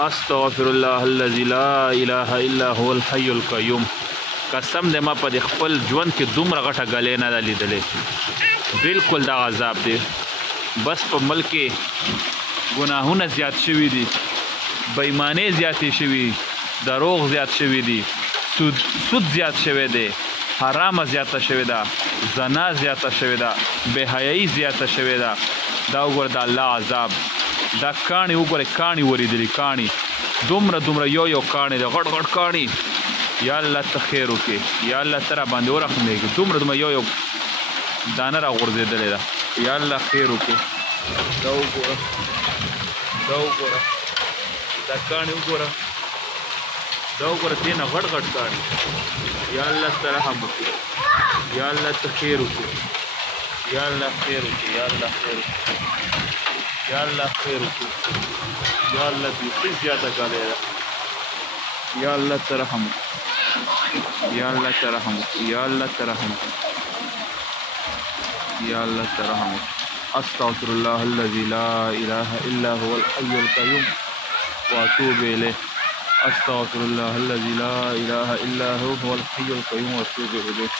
استغفر الله الذي لا اله الا هو الحي القيوم. قسم دې ما په خپل ژوند کې دومره غټه غلې نه ده لیدلې. بالکل دا عذاب دی. بس په ملک کې ګناهونه زیات شوي دي، بېایمانۍ زیاتې شوي، دروغ زیات شوي دي، سود زیات شوی دی، حرامه زیاته شوې ده، زنا زیاته شوې ده، بېحیایي زیاته شوې ده. دا وګوره د الله عذاب. دا کاڼي وګورئ، کاڼي ورېدلي، کاڼي دومره یو کاڼي دی، غټ کاڼي. یا الله ته خیر وکړې، یا الله ته را باندې ورحمېږي. دومره یو دانه را غورځېدلې ده. یا الله خیر وکړې. دا وګوره، دا کاڼي وګوره، دا وګوره، دې نه غټ کاڼي. یا الله ته رحم وکړي، یا الله ته خیر وکړي، یا الله خیر وکړي، یا الله خیر وکړي، یا الله خیر وکړي، یا الله بیخي زیاته غلې ده. یا الله ته رحم وکړي، یا الله ته رحم وکړي، یا الله ته رحم وکړي، یا الله ته رحم وکړي. استغفر الله الذي لا اله الا هو الحي القيوم واتوب اليه. استغفر الله الذي لا اله الا هو الحي القيوم واتوب اليه.